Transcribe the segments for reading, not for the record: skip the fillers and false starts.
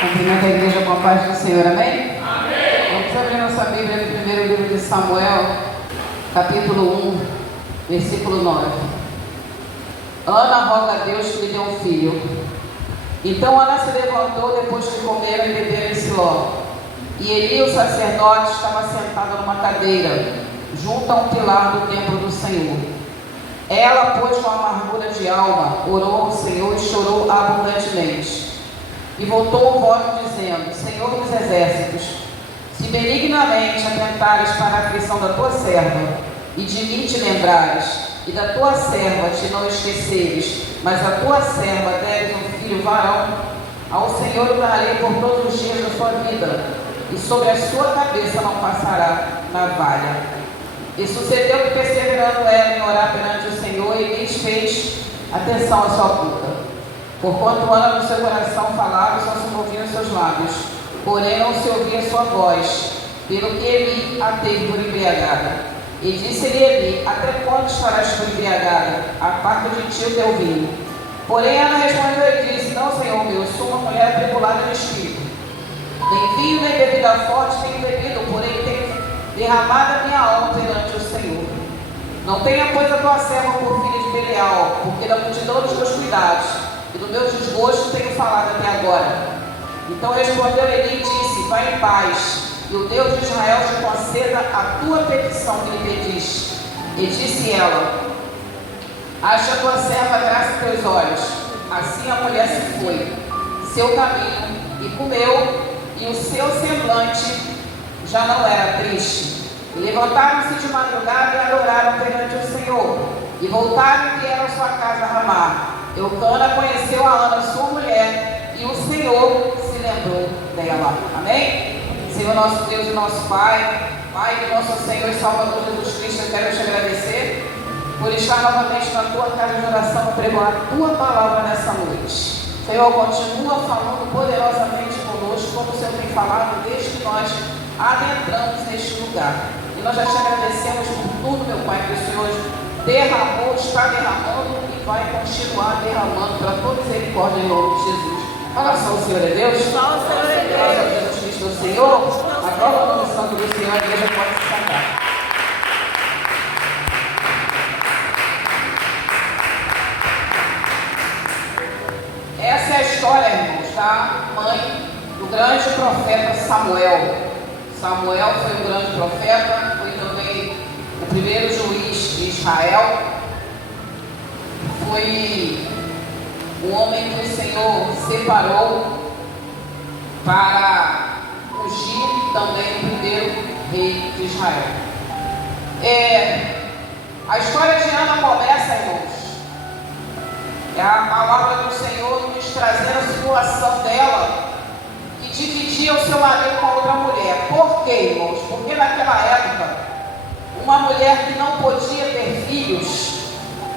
Cumprimento a igreja com a paz do Senhor, amém? Amém. Vamos abrir nossa Bíblia no primeiro livro de Samuel, capítulo 1, versículo 9. Ana roga a Deus que lhe dê um filho. Então Ana se levantou depois que comeram e beberam em Siló. E Eli, o sacerdote, estava sentado numa cadeira, junto a um pilar do templo do Senhor. Ela, pois, com amargura de alma, orou ao Senhor e chorou abundantemente. E voltou o voto dizendo: Senhor dos exércitos, se benignamente atentares para a aflição da tua serva, e de mim te lembrares, e da tua serva te não esqueceres, mas a tua serva deres um filho varão, ao Senhor o darei por todos os dias da sua vida, e sobre a sua cabeça não passará navalha. E sucedeu que, perseverando ela em orar perante o Senhor, Eli fez atenção à sua boca. Porquanto Ana no seu coração falava e só se movia os seus lábios, porém não se ouvia sua voz, pelo que Eli a teve por embriagada. E disse-lhe Eli: Até quando estarás por embriagada? Aparta de ti o teu vinho. Porém Ana respondeu e disse: Não, Senhor meu, sou uma mulher atribulada de espírito. Nem vinho nem bebida forte tenho bebido, porém tenho derramado a minha alma perante o Senhor. Não tenha, pois, a tua serva por filha de Belial, porque da multidão dos teus cuidados e do meu desgosto tenho falado até agora. Então respondeu Eli e disse: Vai em paz, e o Deus de Israel te conceda a tua petição que lhe pediste. E disse ela: Acha a tua serva graça em teus olhos. Assim a mulher se foi seu caminho e comeu, e o seu semblante já não era triste. E levantaram-se de madrugada e adoraram perante o Senhor, e voltaram e vieram à sua casa a Ramá. Eucana conheceu a Ana, sua mulher, e o Senhor se lembrou dela. Amém? Senhor nosso Deus e nosso Pai, Pai do nosso Senhor e Salvador Jesus Cristo, eu quero te agradecer por estar novamente na tua casa de oração e pregar a tua palavra nessa noite. Senhor, continua falando poderosamente conosco, como o Senhor tem falado desde que nós adentramos neste lugar. E nós já te agradecemos por tudo, meu Pai, que o Senhor derramou, está derramando e vai continuar derramando para toda misericórdia em nome de Jesus. Fala só, o Senhor é Deus? Só o Senhor é Deus. Glória a Jesus Cristo, o Senhor. A prova do santo do Senhor, a igreja pode se sacar. Essa é a história, irmãos, da mãe do grande profeta Samuel. Samuel foi um grande profeta, foi também o primeiro juiz de Israel. Foi um homem que o Senhor separou para ungir também o primeiro rei de Israel. A história de Ana começa, irmãos, é a palavra do Senhor nos trazendo a situação dela, que dividia o seu marido com outra mulher. Por quê, irmãos? Porque naquela época, uma mulher que não podia ter filhos,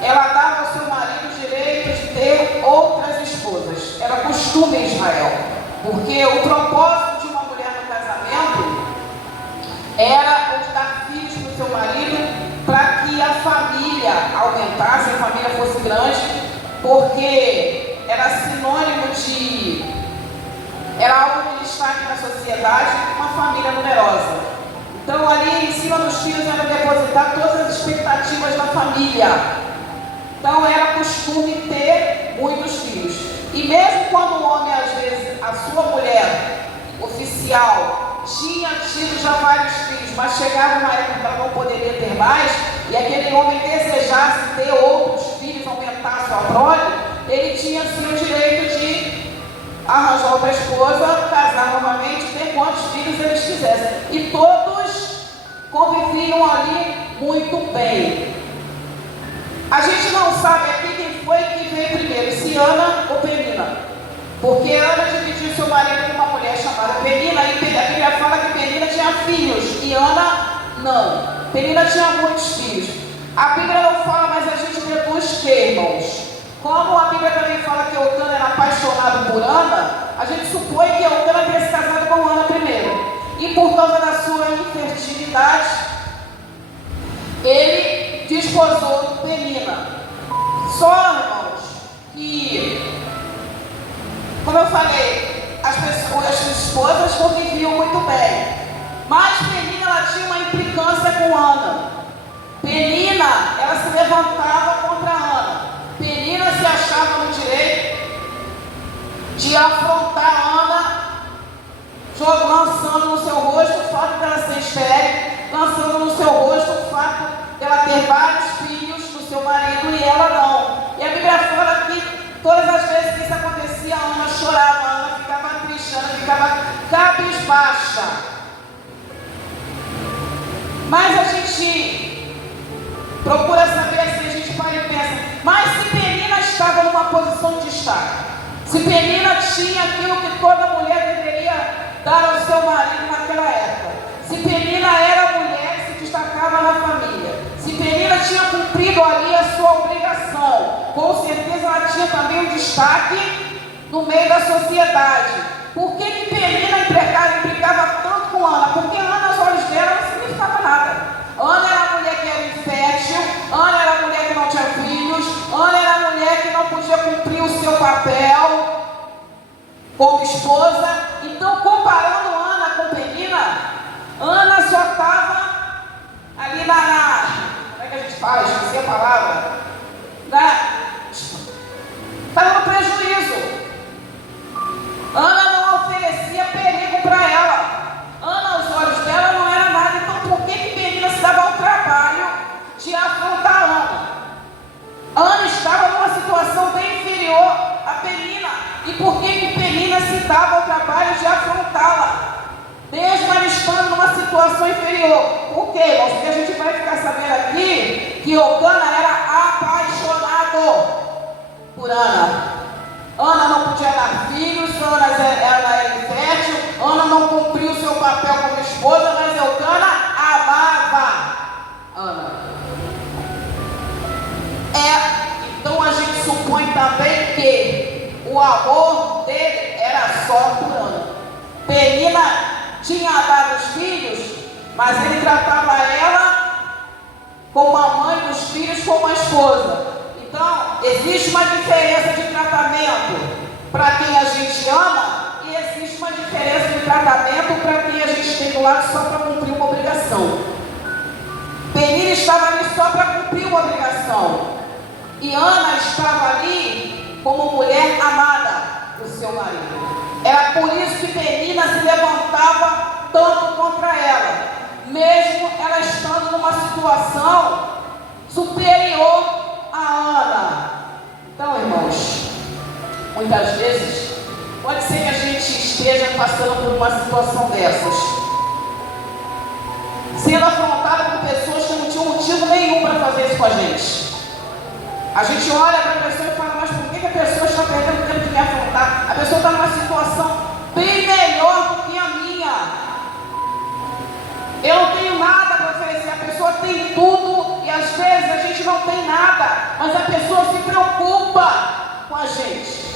ela dava ao seu marido o direito de ter outras esposas. Era costume em Israel, porque o propósito de uma mulher no casamento era o de dar filhos para o seu marido, para que a família aumentasse, a família fosse grande, porque era sinônimo de... era algo de destaque na sociedade, uma família numerosa. Então ali em cima dos filhos era depositar todas as expectativas da família. Então era costume ter muitos filhos. E mesmo quando o homem, às vezes, a sua mulher oficial tinha tido já vários filhos, mas chegava uma época que ela não poderia ter mais, e aquele homem desejasse ter outros filhos, aumentar sua prole, ele tinha sim o direito de arranjar outra esposa, casar novamente, ter quantos filhos eles quisessem. E todos conviviam ali muito bem. A gente não sabe aqui quem foi que veio primeiro, se Ana ou Penina. Porque Ana dividiu seu marido com uma mulher chamada Penina, e a Bíblia fala que Penina tinha filhos, e Ana não. Penina tinha muitos filhos. A Bíblia não fala, mas a gente deduz que, irmãos, como a Bíblia também fala que Eucana era apaixonado por Ana, a gente supõe que Eucana tenha se casado com Ana primeiro. E por causa da sua infertilidade, ele desposou Penina. Só, irmãos, que, como eu falei, esposas conviviam muito bem. Mas Penina, ela tinha uma implicância com Ana. Penina, ela se levantava contra Ana. Penina se achava no direito de afrontar Ana, lançando no seu rosto o fato dela ser estéril, lançando no seu rosto o fato dela ter vários filhos do seu marido e ela não. E a Bíblia fala que todas as vezes que isso acontecia, a Ana chorava, a Ana ficava triste, a Ana ficava cabisbaixa. Mas a gente procura saber assim, a gente para e pensa, mas se Penina estava numa posição de destaque, se Penina tinha aquilo que toda mulher deveria dar ao seu marido naquela época, se Penina era a mulher que se destacava na família, se Penina tinha cumprido ali a sua obrigação, com certeza ela tinha também um destaque no meio da sociedade. Por que Penina implicava tanto com Ana? Porque Ana, aos olhos dela, não significava nada. Ana era a mulher que era infértil, Ana era a mulher que não tinha filhos, Ana era a mulher que não podia cumprir o seu papel como esposa. Então, comparando Ana com Penina, Ana só estava ali como é que a gente fala? Esqueci a palavra. Estava no prejuízo. Ana não oferecia perigo para ela. Ana, aos olhos dela, não era nada. Então, por que Penina se dava ao trabalho de afrontar Ana? Ana estava numa situação bem inferior a Penina. E por que Penina se dava ao trabalho de afrontá-la? Mesmo ela estando numa situação inferior. Por quê, irmãos? Porque a gente vai ficar sabendo aqui que Eucana era apaixonado por Ana. Ana não podia dar filhos, Ana era infértil, Ana não cumpriu o seu papel como esposa, mas Eucana amava Ana. Então a gente supõe também que o amor dele era só por Ana. Penina tinha dado os filhos, mas ele tratava ela como a mãe dos filhos, como a esposa. Então, existe uma diferença de tratamento para quem a gente ama e existe uma diferença de tratamento para quem a gente tem do lado só para cumprir uma obrigação. Penina estava ali só para cumprir uma obrigação e Ana estava ali como mulher amada do seu marido. Era por isso que Penina se levantava tanto contra ela, mesmo ela estando numa situação superior a Ana. Então, irmãos, muitas vezes pode ser que a gente esteja passando por uma situação dessas, sendo afrontado por pessoas que não tinham motivo nenhum para fazer isso com a gente. A gente olha para a pessoa e fala, mas por que a pessoa está perdendo tempo de me afrontar? A pessoa está numa situação bem melhor do que a minha. Eu não tenho nada para oferecer, a pessoa tem tudo e às vezes a gente não tem nada, mas a pessoa se preocupa com a gente.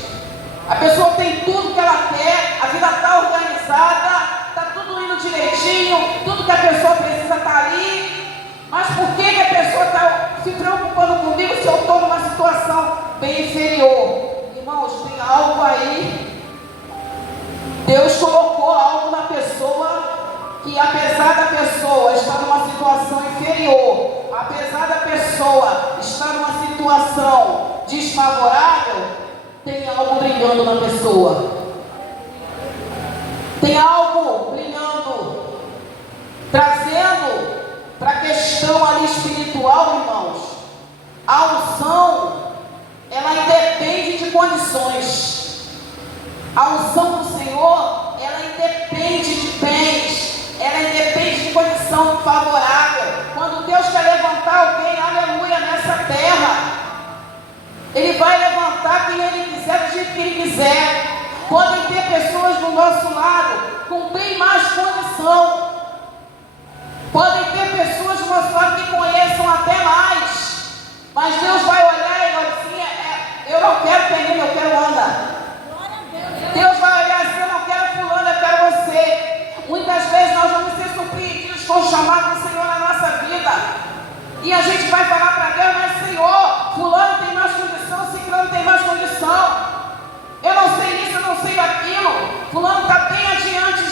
A pessoa tem tudo que ela quer, a vida está organizada, está tudo indo direitinho, tudo que a pessoa precisa está ali, mas por que a pessoa está se preocupando comigo se eu estou numa situação bem inferior? Irmãos, tem algo aí, Deus colocou algo na pessoa que apesar da pessoa estar numa situação inferior, apesar da pessoa estar numa situação desfavorável, tem algo brilhando na pessoa. Tem algo brilhando, trazendo para a questão ali espiritual, irmãos. A unção, ela independe de condições. A unção do Senhor, ela independe de bens. Ela independe de condição favorável. Quando Deus quer levantar alguém, aleluia, nessa terra, Ele vai levantar quem Ele quiser, do jeito que Ele quiser. Podem ter pessoas do nosso lado com bem mais condição. Podem ter pessoas do nosso lado que conheçam até mais. Mas Deus vai olhar e vai dizer, eu não quero Penina, eu quero Ana. Deus vai olhar assim, eu não quero fulano, eu quero você. Muitas vezes nós vamos ser surpreendidos com o chamado do Senhor na nossa vida. E a gente vai falar para Deus, mas Senhor, fulano tem mais condição, ciclano tem mais condição. Eu não sei isso, eu não sei aquilo. Fulano está bem adiante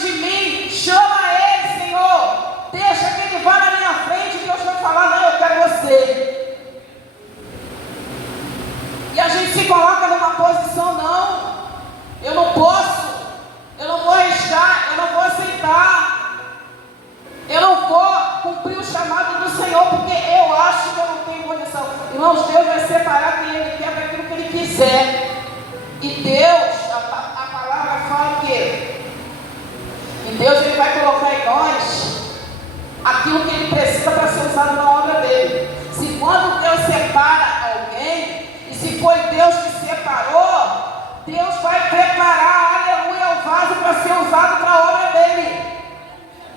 vai preparar, aleluia, o vaso para ser usado para a obra dele.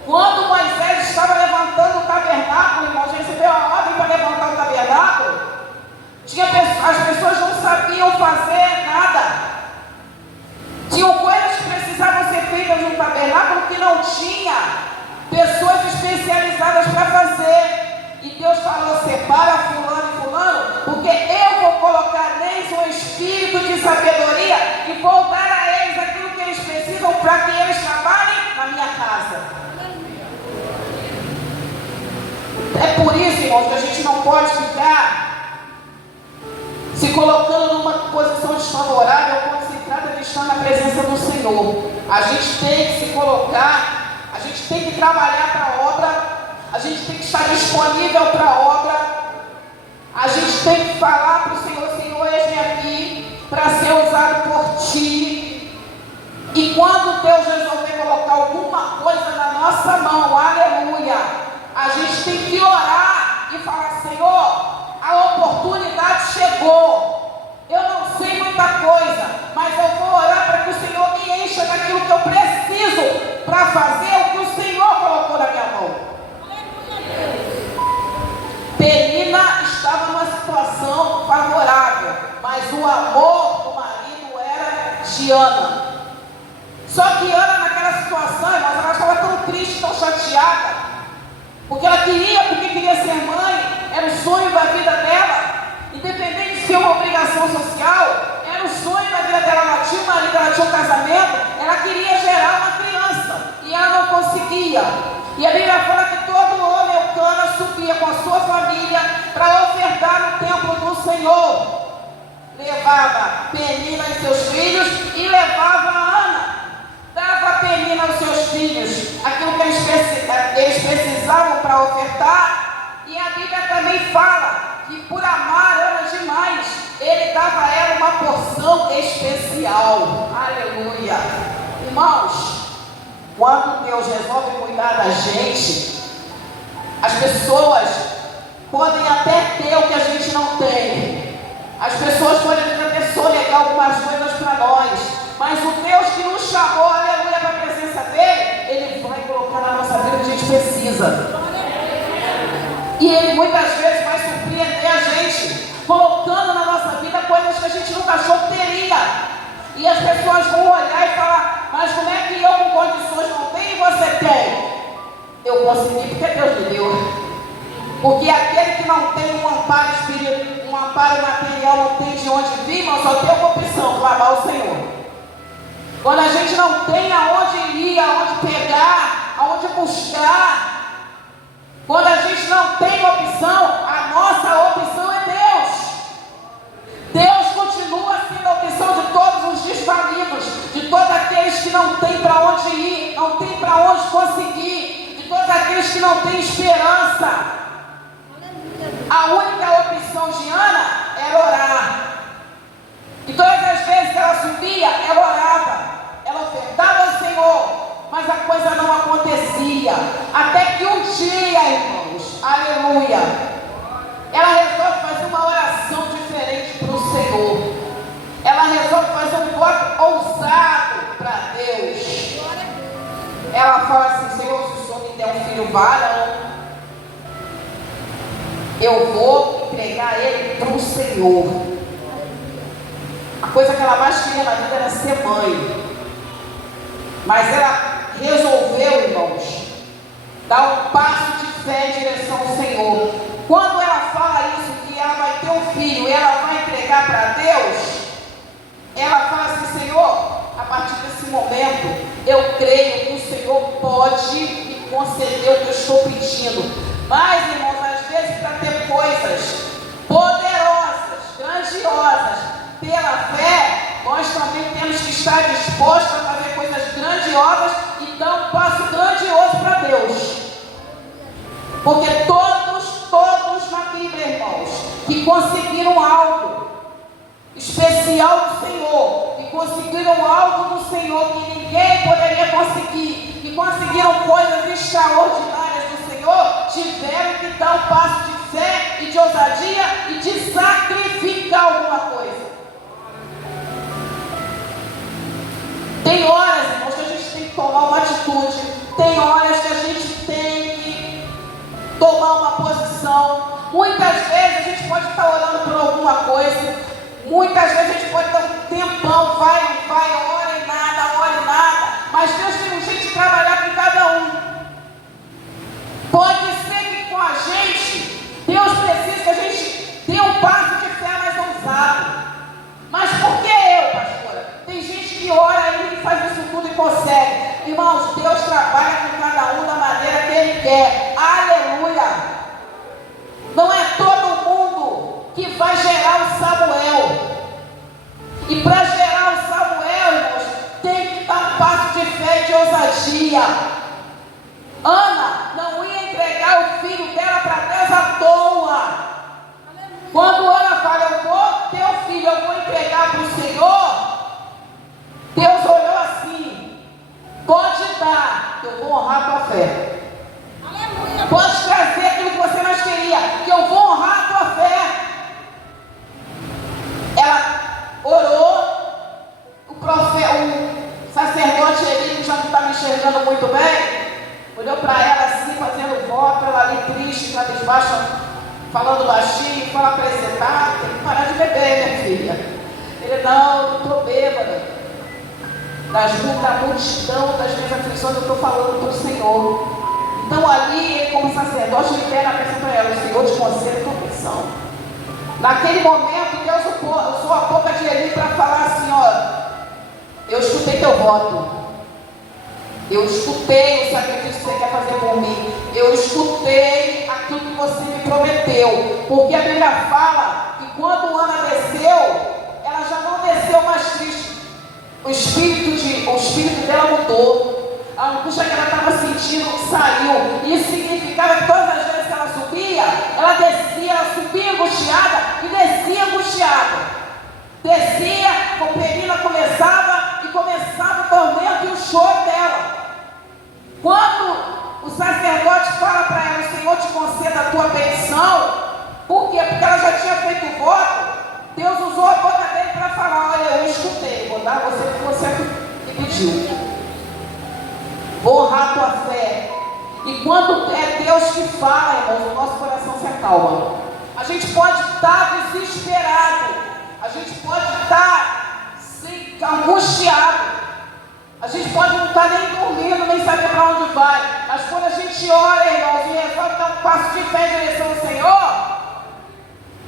Quando Moisés estava levantando o tabernáculo, irmãos, recebeu a ordem para levantar o tabernáculo, as pessoas não sabiam fazer nada. Tinham coisas que precisavam ser feitas no tabernáculo que não tinha pessoas especializadas para fazer. E Deus falou: separa fulano e fulano, porque eu vou colocar neles um espírito de sabedoria e vou dar a eles aquilo que eles precisam para que eles trabalhem na minha casa. É por isso, irmãos, que a gente não pode ficar se colocando numa posição desfavorável quando se trata de estar na presença do Senhor. A gente tem que se colocar, a gente tem que trabalhar para a obra, a gente tem que estar disponível para a obra, a gente tem que falar para o Senhor: Senhor, eis-me aqui para ser usado por Ti. E quando Deus resolver colocar alguma coisa na nossa mão, aleluia, a gente tem que orar e falar: Senhor, a oportunidade chegou. Eu não sei muita coisa, mas eu vou orar para que o Senhor me encha daquilo que eu preciso para fazer o que o Senhor colocou na minha mão. Penina estava numa situação favorável, mas o amor do marido era de Ana. Só que Ana, naquela situação, irmãos, ela estava tão triste, tão chateada, porque ela queria ser mãe, era o sonho da vida dela, independente de ser uma obrigação social, era o sonho da vida dela. Ela tinha um marido, ela tinha um casamento, ela queria gerar uma criança, e ela não conseguia. E a Bíblia fala que todo homem eucana subia com a sua família para ofertar no templo do Senhor. Levava Penina e seus filhos e levava a Ana. Dava a Penina aos seus filhos aquilo que eles precisavam para ofertar. E a Bíblia também fala que por amar Ana demais, ele dava a ela uma porção especial. Aleluia. Irmãos, quando Deus resolve cuidar da gente, as pessoas podem até ter o que a gente não tem. As pessoas podem até sonegar algumas coisas para nós, mas o Deus que nos chamou, aleluia, para a presença dele, ele vai colocar na nossa vida o que a gente precisa. E ele muitas vezes vai surpreender a gente, colocando na nossa vida coisas que a gente nunca achou que teria. E as pessoas vão olhar e falar: mas como é que eu com condições não tenho e você tem? Eu consegui porque Deus me deu. Porque aquele que não tem um amparo espiritual, um amparo material, não tem de onde vir, mas só tem uma opção: clamar ao Senhor. Quando a gente não tem aonde ir, aonde pegar, aonde buscar, quando a gente não tem opção, a nossa opção é Deus. Deus continua sendo a opção de todos os desvalidos, de todos aqueles que não têm para onde ir, não têm para onde conseguir, de todos aqueles que não têm esperança. A única opção de Ana era orar. E todas as vezes que ela subia, ela orava, ela ofertava ao Senhor, mas a coisa não acontecia. Até que um dia, irmãos, aleluia, ela resolve fazer uma oração diferente para o Senhor. Ela resolve fazer um voto ousado para Deus. Ela fala assim: Senhor, se o Senhor me der um filho varão, eu vou entregar ele para o Senhor. A coisa que ela mais queria na vida era ser mãe. Mas ela resolveu, irmãos, dar um passo de fé em direção ao Senhor. Quando ela fala isso, que ela vai ter um filho e ela vai entregar para Deus, ela fala assim: Senhor, a partir desse momento, eu creio que o Senhor pode me conceder o que eu estou pedindo. Mas, irmãos, às vezes para ter coisas poderosas, grandiosas, pela fé, nós também temos que estar dispostos a fazer coisas grandiosas e dar um passo grandioso para Deus. Porque todos na Bíblia, irmãos, que conseguiram algo especial do Senhor, que conseguiram algo do Senhor que ninguém poderia conseguir, que conseguiram coisas extraordinárias do Senhor, tiveram que dar um passo de fé e de ousadia e de sacrificar alguma coisa. Tem horas, irmãos, que a gente tem que tomar uma atitude. Tem horas que a gente tem que tomar uma posição. Muitas vezes a gente pode estar orando por alguma coisa. Muitas vezes a gente pode dar um tempão, vai, ora e nada. Mas Deus tem um jeito de trabalhar com cada um. Pode ser que com a gente, Deus precisa que a gente dê um passo de fé mais ousado. Mas por que eu, pastora? Tem gente que ora ainda e faz isso tudo e consegue. Irmãos, Deus trabalha com cada um da maneira que Ele quer. Aleluia! Não é todo mundo que vai gerar o Samuel. E para gerar o Samuel, irmãos, tem que dar um passo de fé e de ousadia. Ana não ia entregar o filho dela para Deus à toa. Quando Ana fala, eu vou ter o filho, eu vou entregar para o Senhor, Deus olhou assim: pode dar, que eu vou honrar a tua fé. Pode trazer aquilo que você mais queria, que eu vou honrar a tua fé. Ela orou, o sacerdote Eli, que já não estava enxergando muito bem, olhou para ela assim, fazendo voto, ela ali triste, cabisbaixa, falando baixinho, fala para ele: tem que parar de beber, minha filha. Ele: não estou bêbada. Da multidão das minhas aflições eu estou falando para o Senhor. Então ali, ele como sacerdote, ele pega a peça para ela: o Senhor te concede a tua petição. Naquele momento, Deus usou a boca de Eli para falar assim: ó, eu escutei teu voto. Eu escutei o sacrifício que você quer fazer por mim. Eu escutei aquilo que você me prometeu. Porque a Bíblia fala que quando Ana desceu, ela já não desceu mais triste. O espírito dela mudou. A angústia que ela estava sentindo saiu. Isso significava que todas as vezes que ela subia, ela descia, ela subia angustiada e descia angustiada. Descia, a perina começava o tormento e o choro dela. Quando o sacerdote fala para ela: o Senhor te conceda a tua petição, por quê? Porque ela já tinha feito o voto. Deus usou a boca dele para falar: olha, eu escutei, vou dar a você o que você me pediu. Vou honrar a tua fé. E quando é Deus que fala, irmãos, o nosso coração se acalma. A gente pode estar desesperado, a gente pode estar angustiado, a gente pode não estar nem dormindo, nem saber para onde vai. Mas quando a gente ora, irmãos, e resolve dar um passo de fé em direção ao Senhor,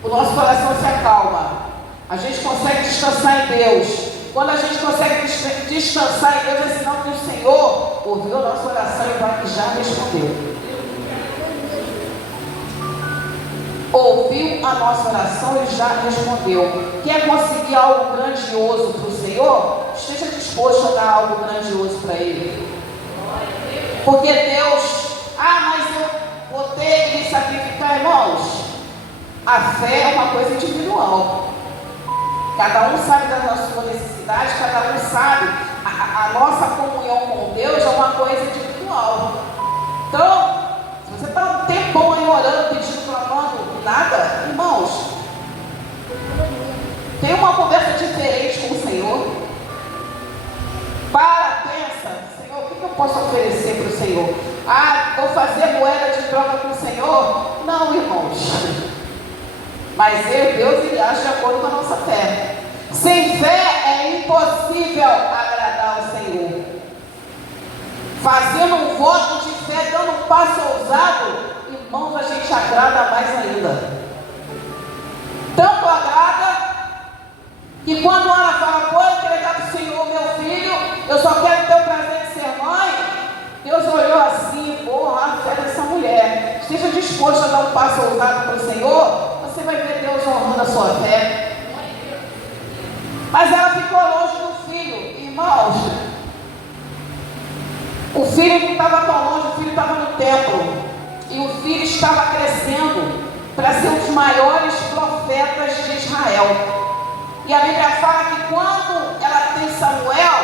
o nosso coração se acalma. A gente consegue descansar em Deus. Quando a gente consegue descansar em Deus, é sinal que o Senhor ouviu a nossa oração e já respondeu. Ouviu a nossa oração e já respondeu. Quer conseguir algo grandioso para o Senhor? Esteja disposto a dar algo grandioso para Ele. Porque Deus, mas eu vou ter que me sacrificar, irmãos. A fé é uma coisa individual. Cada um sabe da nossa necessidade, cada um sabe. A nossa comunhão com Deus é uma coisa individual. Então, se você está um tempão aí orando, pedindo, clamando, nada, irmãos, tem uma conversa diferente com o Senhor. Pensa: Senhor, o que eu posso oferecer para o Senhor? Vou fazer moeda de troca com o Senhor? Não, irmãos. Mas Deus, Ele age de acordo com a nossa fé. Sem fé é impossível agradar ao Senhor. Fazendo um voto de fé, dando um passo ousado, irmãos, a gente agrada mais ainda. Tanto agrada que quando Ana fala: vou entregar para o Senhor meu filho, eu só quero ter o prazer de ser mãe, Deus olhou assim: vou honrar a fé dessa mulher. Esteja disposto a dar um passo ousado para o Senhor, você vai ver Deus honrando a sua fé. Mas ela ficou longe do filho. Irmãos, o filho não estava tão longe, o filho estava no templo. E o filho estava crescendo para ser um dos maiores profetas de Israel. E a Bíblia fala que quando ela tem Samuel,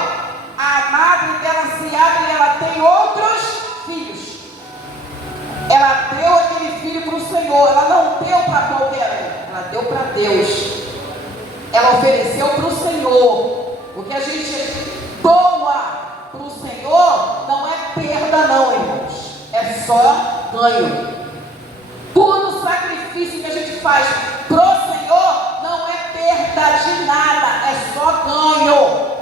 a madre dela se abre e ela tem outros filhos. Ela deu aquele filho para o Senhor. Ela não deu para qualquer um, ela deu para Deus. Ela ofereceu para o Senhor. O que a gente doa só ganho. Todo sacrifício que a gente faz pro Senhor não é perda de nada, é só ganho.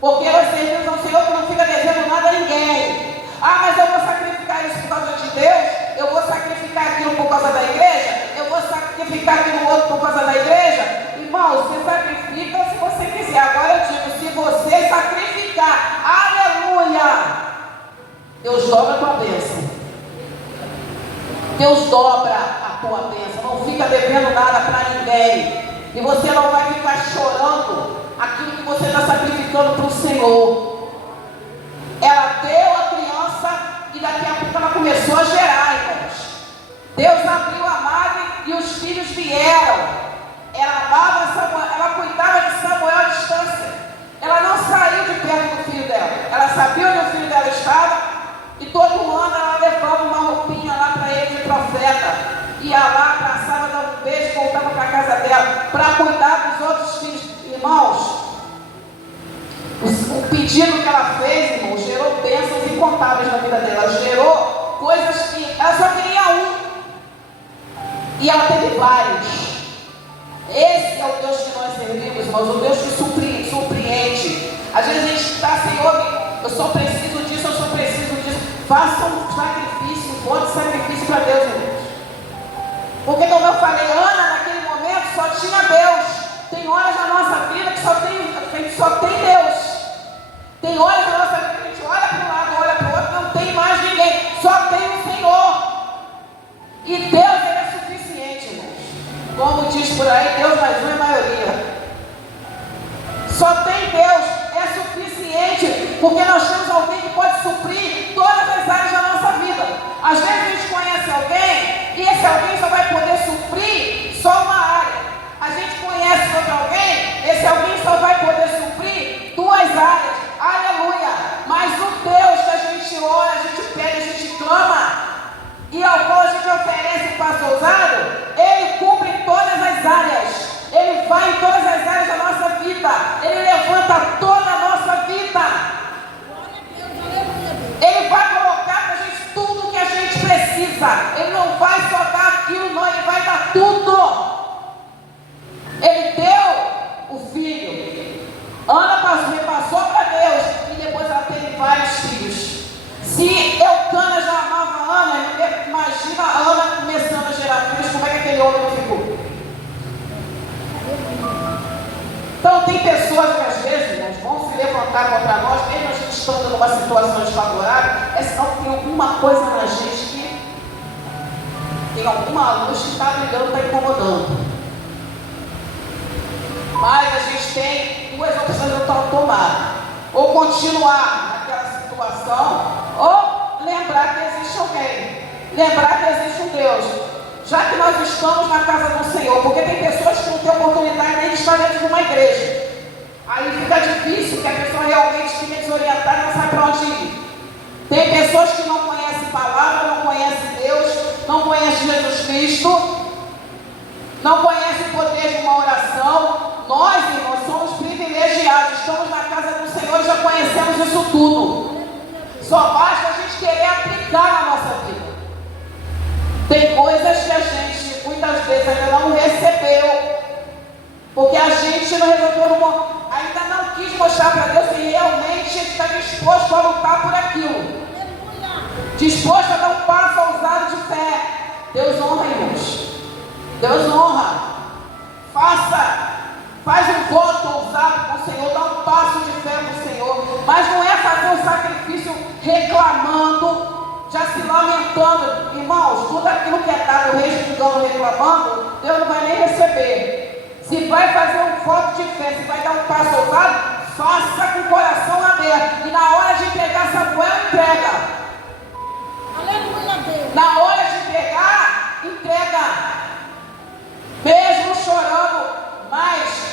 Porque nós servimos ao Senhor que não fica devendo nada a ninguém. Ah, mas eu vou sacrificar isso por causa de Deus, eu vou sacrificar aquilo por causa da igreja, eu vou sacrificar aquilo outro por causa da igreja. Irmão, você sacrifica se você quiser. Agora eu digo, se você sacrificar, aleluia, Deus dobra a tua bênção. Deus dobra a tua bênção. Não fica devendo nada para ninguém. E você não vai ficar chorando aquilo que você está sacrificando para o Senhor. Ela deu a criança e daqui a pouco ela começou a gerar, irmãos. Deus abriu a madre e os filhos vieram. Ela amava Samuel, ela cuidava de Samuel à distância. Ela não saiu de perto do filho dela. Ela sabia onde o filho dela estava. E todo ano ela levava uma roupinha lá para ele de profeta. Ia lá, abraçava, dava um beijo e voltava para a casa dela para cuidar dos outros filhos. Irmãos, o pedido que ela fez, irmãos, gerou bênçãos incontáveis na vida dela. Gerou coisas que ela só queria um. E ela teve vários. Esse é o Deus que nós servimos, irmãos, o Deus que surpreende. Às vezes a gente está, Senhor, eu só preciso disso, eu só preciso disso. Faça um sacrifício, um monte de sacrifício para Deus, irmãos. Porque como eu falei, Ana naquele momento só tinha Deus. Tem horas na nossa vida que a gente só tem Deus. Tem horas na nossa vida que a gente olha para um lado, olha para o outro, não tem mais ninguém, só tem o Senhor. E Deus, Ele é suficiente, irmãos. Como diz por aí, Deus mais um é maioria. Só tem Deus, é suficiente, porque nós temos alguém que pode suprir todas as áreas da nossa vida. Às vezes a gente conhece alguém e esse alguém só vai poder suprir só uma área. A gente conhece outro alguém, esse alguém só vai poder suprir duas áreas. Aleluia! Mas o Deus que a gente ora, a gente pede, a gente clama, e ao qual a gente oferece passo ousado, Ele cumpre todas as áreas. Ele vai em todas as áreas da nossa vida. Ele levanta toda a nossa vida. Ele vai colocar para a gente tudo que a gente precisa. Ele não vai só dar aquilo, não. Ele vai dar tudo. Ele deu o filho. Ana passou para Deus e depois ela teve vários filhos. Se Eucana já amava Ana, imagina a Ana começando a gerar filhos, como é que aquele homem não ficou? Então tem pessoas que às vezes, irmãos, vão se levantar contra nós, mesmo a gente estando numa situação desfavorável, é sinal que tem alguma coisa na gente que tem alguma luz que está brilhando, está incomodando. Mas a gente tem duas opções de tomar: ou continuar naquela situação, ou lembrar que existe alguém, lembrar que existe um Deus. Já que nós estamos na casa do Senhor, porque tem pessoas que não têm oportunidade nem de estar dentro de uma igreja. Aí fica difícil, que a pessoa realmente fica desorientada e não sabe para onde ir. Tem pessoas que não conhecem palavra, não conhecem Deus, não conhecem Jesus Cristo, não conhecem o poder de uma oração. Nós, irmãos, somos privilegiados, estamos na casa do Senhor e já conhecemos isso tudo. Só basta a gente querer aplicar na nossa vida. Tem coisas que a gente, muitas vezes, ainda não recebeu, porque a gente não resolveu, ainda não quis mostrar para Deus que realmente está disposto a lutar por aquilo. Disposto a dar um passo ousado de fé. Deus honra, irmãos. Deus honra. Faz um voto ousado com o Senhor, dá um passo de fé com o Senhor. Mas não é fazer um sacrifício reclamando, já se lamentando. Irmãos, tudo aquilo que é dado, resmungando, reclamando, Deus não vai nem receber. Se vai fazer um voto de fé, se vai dar um passo ousado, faça com o coração aberto. E na hora de entregar Samuel, entrega. Aleluia, Deus. Na hora de entregar, entrega. Mesmo chorando, mas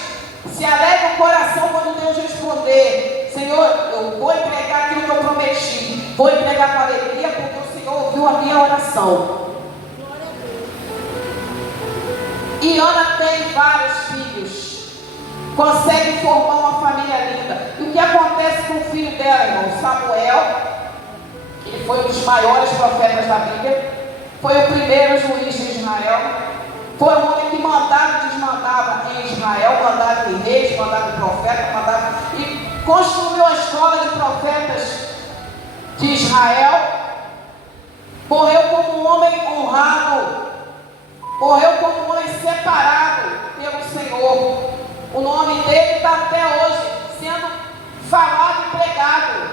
se alegra o coração quando Deus responder: Senhor, eu vou entregar aquilo que eu prometi. Vou entregar com alegria, porque o Senhor ouviu a minha oração. E Ana tem vários filhos, consegue formar uma família linda. E o que acontece com o filho dela, irmão? Samuel. Ele foi um dos maiores profetas da Bíblia, foi o primeiro juiz de Israel, foi um homem que mandava e desmandava em Israel, mandava em reis, mandava em profetas, mandava e construiu a escola de profetas de Israel. Morreu como um homem honrado, morreu como um homem separado pelo Senhor. O nome dele está até hoje sendo falado e pregado.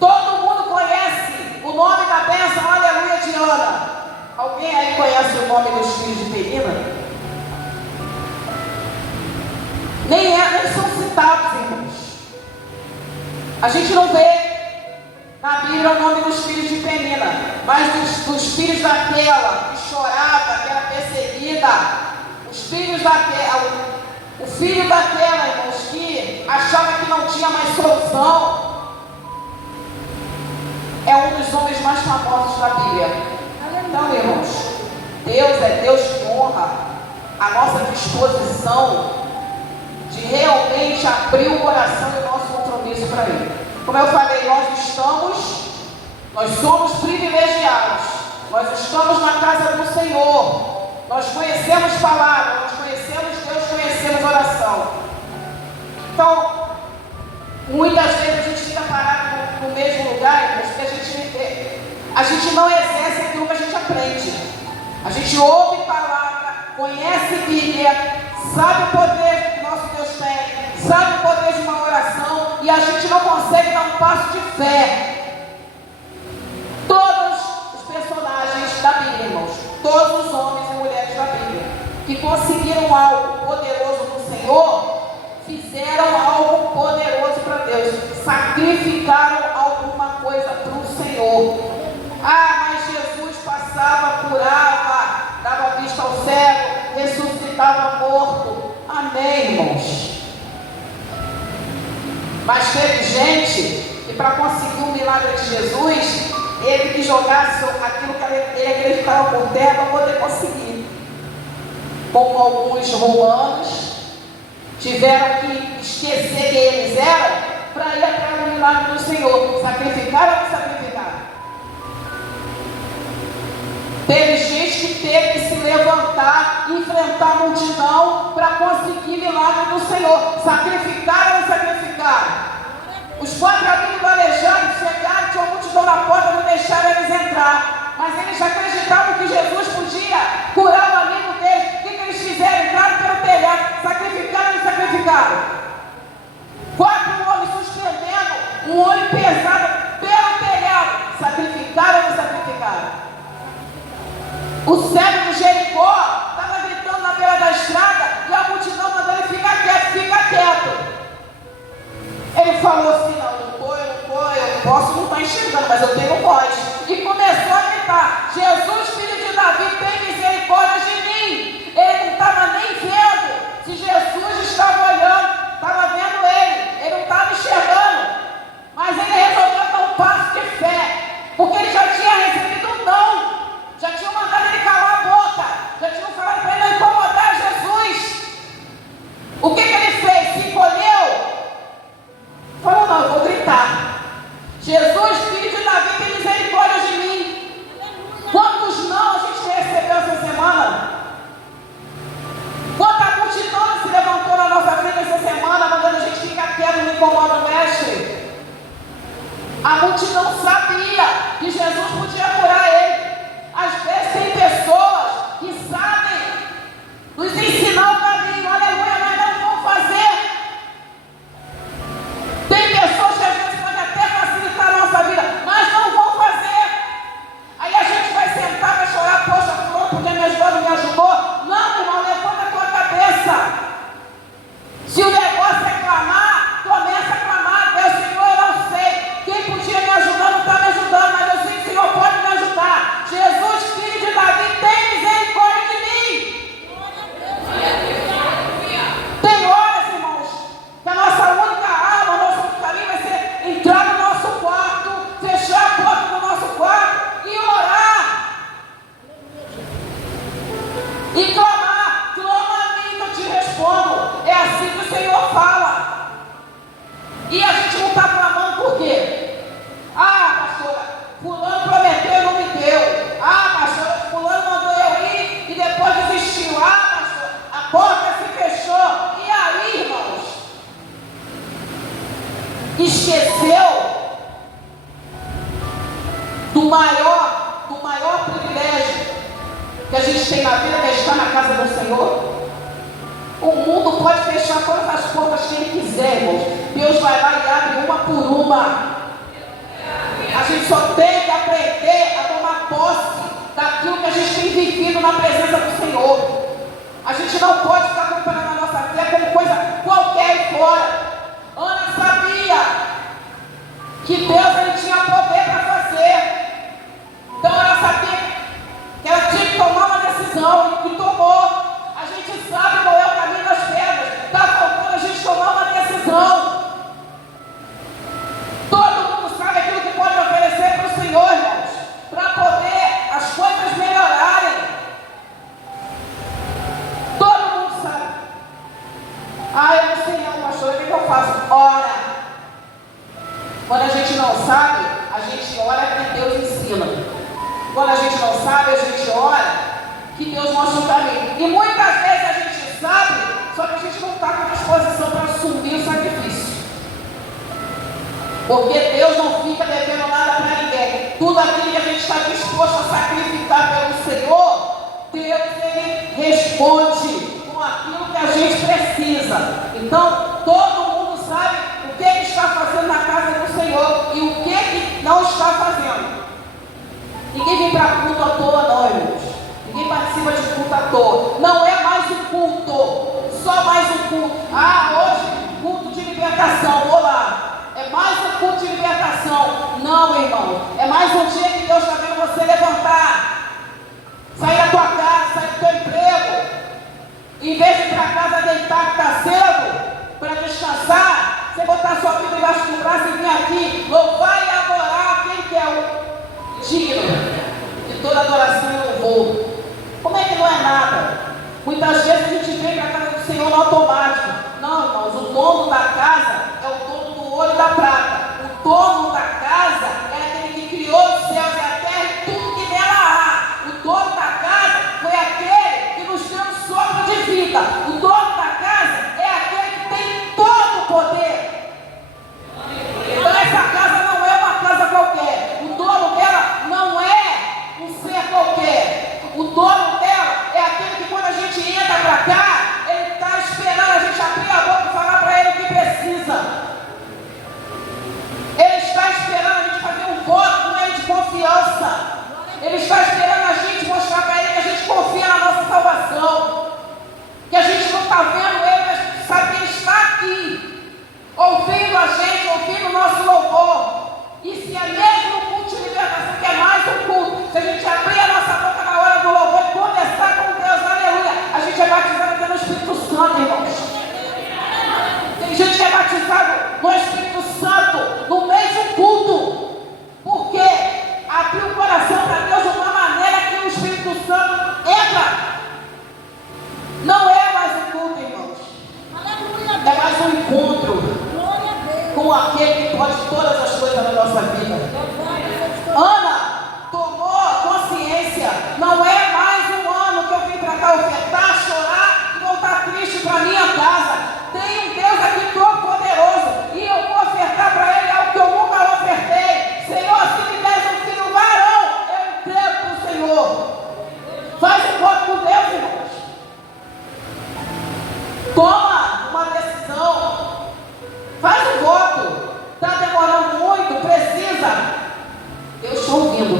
Todo mundo conhece o nome da bênção, aleluia, de Ana. Alguém aí conhece o nome dos filhos de Penina? Nem são citados, irmãos. A gente não vê na Bíblia o nome dos filhos de Penina, mas dos filhos daquela que chorava, que era perseguida, os filhos daquela, o filho daquela, irmãos, que achava que não tinha mais solução, é um dos homens mais famosos da Bíblia. Então, irmãos, Deus é Deus que honra a nossa disposição de realmente abrir o coração e o nosso compromisso para Ele. Como eu falei, nós somos privilegiados, nós estamos na casa do Senhor, nós conhecemos palavra, nós conhecemos Deus, conhecemos oração. Então, muitas vezes a gente fica parado no mesmo lugar, porque a gente não exerce aquilo que a gente aprende. A gente ouve palavra, conhece Bíblia, sabe o poder que nosso Deus tem, sabe o poder de uma oração, e a gente não consegue dar um passo de fé. Todos os personagens da Bíblia, irmãos, todos os homens e mulheres da Bíblia, que conseguiram algo poderoso no Senhor, fizeram algo poderoso para Deus, sacrificaram alguma coisa para o Senhor. Ah, mas Jesus passava, curava, dava vista ao cego, ressuscitava morto. Amém, irmãos? Mas teve gente que, para conseguir o milagre de Jesus, ele que jogasse aquilo que ele acreditava por terra para poder conseguir. Como alguns romanos tiveram que esquecer quem eles eram para ir atrás do milagre do Senhor. Sacrificaram ou não sacrificaram? Teve gente que teve que se levantar, enfrentar a multidão para conseguir milagre do Senhor. Sacrificaram ou não sacrificaram? Os 4 amigos do aleijado chegaram, tinha uma multidão na porta, não deixaram eles entrar. Mas eles acreditavam que Jesus podia curar o amigo deles. O que eles fizeram? Entraram pelo telhado. Sacrificaram ou não sacrificaram? 4 homens suspendendo um olho pesado pelo telhado. Sacrificaram ou não sacrificaram? O cego de Jericó estava gritando na beira da estrada e a multidão mandando ele ficar quieto, fica quieto. Ele falou assim: eu posso não estar enxergando, mas eu tenho voz. E começou a gritar: Jesus, filho de Davi, tem misericórdia de mim. Ele não estava nem vendo se Jesus estava olhando, estava vendo ele não estava enxergando. Mas ele resolveu dar um passo de fé, porque ele já tinha recebido um não. Já tinham mandado ele calar a boca, já tinham falado para ele não incomodar Jesus. O que ele fez? Se encolheu? Falou: não, eu vou gritar: Jesus, filho de Davi, tem misericórdia de mim. Quantos não a gente recebeu essa semana? Quanta multidão se levantou na nossa frente essa semana, mandando a gente ficar quieto, não incomoda o mestre. A multidão sabia que Jesus podia curar ele. Às vezes tem pessoas que sabem nos ensinar o caminho, aleluia, mas não vão fazer. Tem pessoas que às vezes podem até facilitar a nossa vida, mas não vão fazer. Aí a gente vai sentar, vai chorar: poxa, fulano podia me ajudar, não me ajudou. Não, irmão, levanta a tua cabeça. Se o negócio é clamar, começa a clamar: Deus, Senhor, eu não sei. Quem podia me ajudar não está me ajudando, mas eu sei que o Senhor pode me ajudar. esqueceu do maior privilégio que a gente tem na vida, que é estar na casa do Senhor? O mundo pode fechar todas as portas que ele quiser, irmãos. Deus vai lá e abre uma por uma. A gente só tem que aprender a tomar posse daquilo que a gente tem vivido na presença do Senhor. A gente não pode ficar comparando a nossa fé com coisa qualquer aí fora. Ana sabia que Deus ele tinha poder para fazer. Então ela sabia que ela tinha que tomar uma decisão e tomou. A gente sabe qual é o caminho das pedras. Está faltando a gente tomar uma decisão. Todo mundo sabe aquilo que pode oferecer para o Senhor, irmãos, para poder as coisas melhorarem. Todo mundo sabe. Eu não sei não, pastor, o que eu faço? Ora. Quando a gente não sabe, a gente ora que Deus ensina. Quando a gente não sabe, a gente ora que Deus mostra o caminho. E muitas vezes a gente sabe, só que a gente não está com disposição para assumir o sacrifício. Porque Deus não fica devendo nada para ninguém. Tudo aquilo que a gente está disposto a sacrificar pelo Senhor, Deus ele responde com aquilo que a gente precisa. Então, todo mundo sabe o que ele está fazendo na casa do Senhor e o que ele não está fazendo. Ninguém vem para culto à toa, não, irmãos. Ninguém participa de culto à toa. Não é mais um culto, só mais um culto. Hoje, culto de libertação, vou lá. É mais um culto de libertação. Não, irmão. É mais um dia que Deus está vendo você levantar. Sair da tua casa, sair do teu emprego. Em vez de ir para casa deitar que está cedo, para descansar, você botar sua vida embaixo do braço e vir aqui, louvar e adorar quem que é o digno de toda adoração e louvor. Como é que não é nada? Muitas vezes a gente vem para a casa do Senhor no automático. Não, irmãos, o dono da casa é o dono do ouro e da prata. O dono da casa é aquele que criou os céus e a terra e tudo que nela há. O dono da casa foi aquele que nos deu um sopro de vida. O dono da casa é aquele que tem todo o poder. Então essa casa não é uma casa qualquer. O dono dela não é um ser qualquer. O dono dela é aquele que quando a gente entra para cá, ele está esperando a gente abrir a boca e falar para ele o que precisa. Ele está esperando a gente fazer um voto com ele de confiança. Ele está esperando a gente mostrar para ele que a gente confia na nossa salvação. Que a gente não está vendo ele, mas sabe que ele está aqui, ouvindo a gente, ouvindo o nosso louvor. E se é mesmo um culto de libertação, que é mais um culto, se a gente abrir a nossa boca na hora do louvor e conversar com Deus, aleluia, a gente é batizado até no Espírito Santo, irmãos. Tem gente que é batizado no Espírito Santo, no mesmo culto. Por quê? Abriu o coração para Deus de uma maneira que o Espírito Santo entra. Não é mais um culto, irmãos. É mais um encontro com aquele que pode todas as coisas na nossa vida. Ana tomou consciência. Não é mais um ano que eu vim para cá ofertar, chorar e voltar triste para minha casa. Tem um Deus aqui todo poderoso e eu vou ofertar para ele algo que eu nunca ofertei. Senhor, se me deres um filho varão, eu entrego para o Senhor. Faz um voto com Deus, irmãos. Toma uma decisão. Faz um voto. Está demorando muito, precisa. Eu estou ouvindo.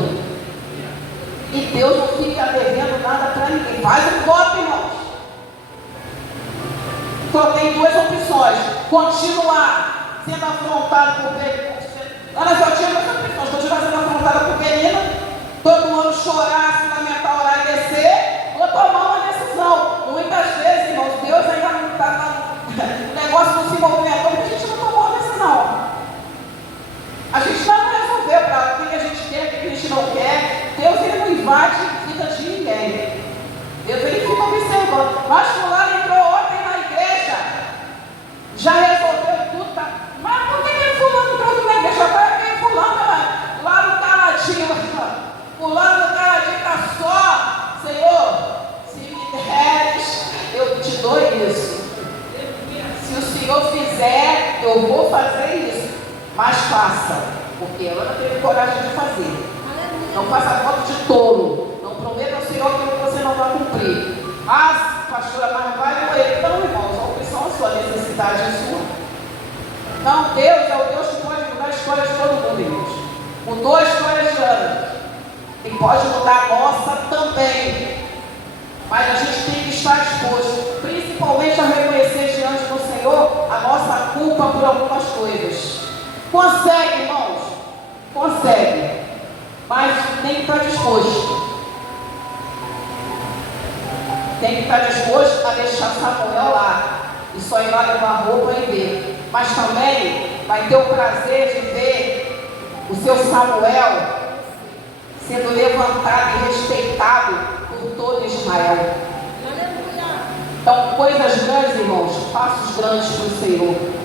E Deus não fica devendo nada para ninguém. Faz um voto, irmãos. Só tem duas opções. Continuar sendo afrontado por Penina. Ana só tinha duas opções. Continuar sendo afrontada por Penina. Todo mundo chorar, se lamentar, orar e descer. Ou tomar uma decisão. Muitas vezes, irmãos, Deus ainda não está. O negócio não se movimentou porque a gente não tomou a decisão. A gente não resolveu para o que a gente quer, o que a gente não quer. Deus ele não invade a vida de ninguém. Deus ele fica observando. Mas fulano entrou ontem na igreja, já resolveu tudo, tá? Mas por que fulano entrou na igreja? Agora vem fulano lá no caladinho. faça, porque ela não teve coragem de fazer. Não faça voto de touro. Não prometa ao Senhor aquilo que você não vai cumprir. Mas, pastora, mas vai doer. Então, irmãos, a opção é sua, a necessidade é sua. Então, Deus é o Deus que pode mudar a história de todo mundo, irmãos. Mudou a história de Ana. E pode mudar a nossa também. Mas a gente tem que estar disposto, principalmente a reconhecer diante do Senhor a nossa culpa por algumas coisas. Consegue, irmãos? Consegue. Mas tem que estar disposto. Tem que estar disposto a deixar Samuel lá. E só ir lá levar roupa e ver. Mas também vai ter o prazer de ver o seu Samuel sendo levantado e respeitado por todo Israel. Então, coisas grandes, irmãos, passos grandes para o Senhor.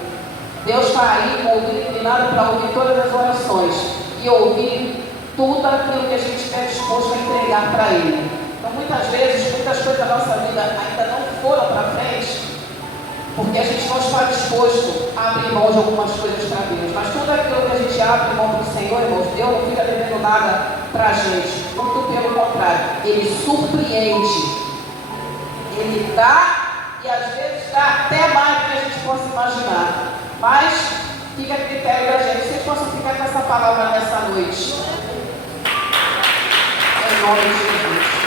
Deus está aí com o ouvido inclinado para ouvir todas as orações e ouvir tudo aquilo que a gente estiver disposto a entregar para Ele. Então, muitas vezes, muitas coisas da nossa vida ainda não foram para frente, porque a gente não está disposto a abrir mão de algumas coisas para Deus. Mas tudo aquilo que a gente abre mão para o Senhor, irmãos, Deus não fica devendo nada para a gente. Muito pelo contrário, Ele surpreende. Ele dá e às vezes dá até mais do que a gente possa imaginar. Mas fica a critério da gente. Vocês possam ficar com essa palavra nessa noite. Em nome de Jesus.